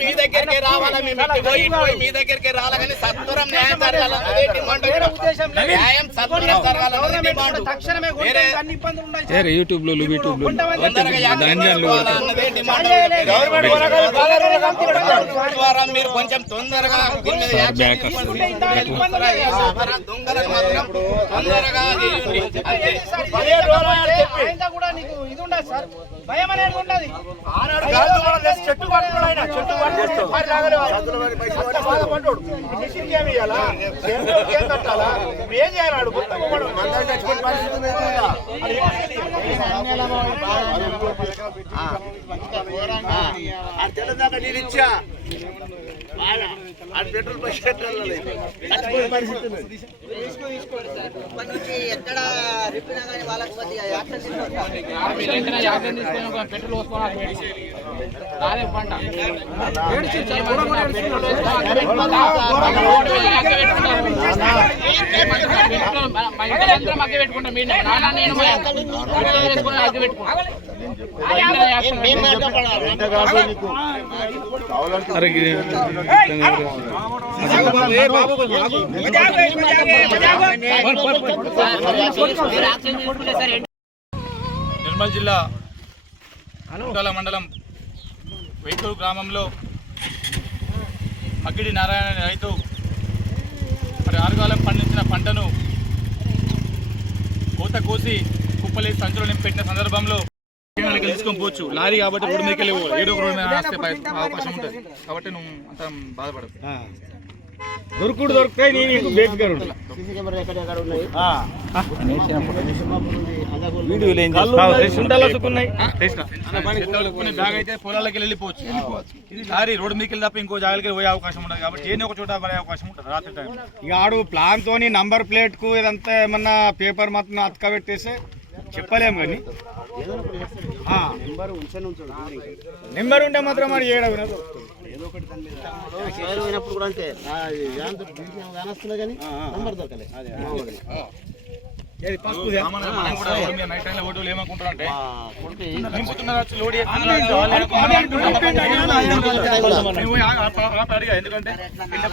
మీ దగ్గరికి రావాలా మీ దగ్గరికి రాలని సత్వరం న్యాయం జరగాలన్నదే డిమాండ్. న్యాయం సత్వరం జరగాలన్నదే డిమాండ్. యూట్యూబ్ లో ద్వారా మీరు కొంచెం తొందరగా దొంగలకు మాత్రం తొందరగా భయం అనేది ఉండదు. చెట్టు తెలంగాణ నేను ఇచ్చా పెట్రోల్ ఎక్కడ రిపినా కానీ వాళ్ళకి పెట్రోల్ పంట అగ్గి పెట్టుకుంటాం. అగ్గి పెట్టుకుంటాం. నిర్మల్ జిల్లా కుంటాల మండలం వైకూరు గ్రామంలో మగ్గిడి నారాయణ రైతు మరి ఆరుగాలం పండించిన పంటను కోత కోసి కుప్పలేసి సంచులు నింపెట్టిన సందర్భంలో తీసుకొని పోవచ్చు. లారీ కాబట్టి రోడ్డు మీదకి వెళ్ళి ఏడో రోడ్డు మీద అవకాశం ఉంటుంది కాబట్టి నువ్వు అంత బాధపడదు. దొరుకుడు దొరుకుతాయి. నేను బేసిక్గా బ్యాగ్ అయితే పొలాలకి వెళ్ళిపోవచ్చు. ఇది లారీ రోడ్డు మీదకి వెళ్ళి తప్ప ఇంకో జాగాలకి పోయే అవకాశం ఉంటుంది కాబట్టి ఏదో ఒక చోట పడే అవకాశం ఉంటుంది రాత్రి టైం. ఇక ఆడు ప్లాన్ తోని నంబర్ ప్లేట్ కు ఇదంతా ఏమన్నా పేపర్ మొత్తం అతకబెట్టేస్తే చెప్పలేము. కానీ నెంబర్ ఉంటే మాత్రం మరి ఏడవినప్పుడు కూడా అంతే వస్తున్నా కానీ నంబర్ దొరకలేదు. నైట్ టైంలో ఓటోలు ఏమనుకుంటారంటే ఎందుకంటే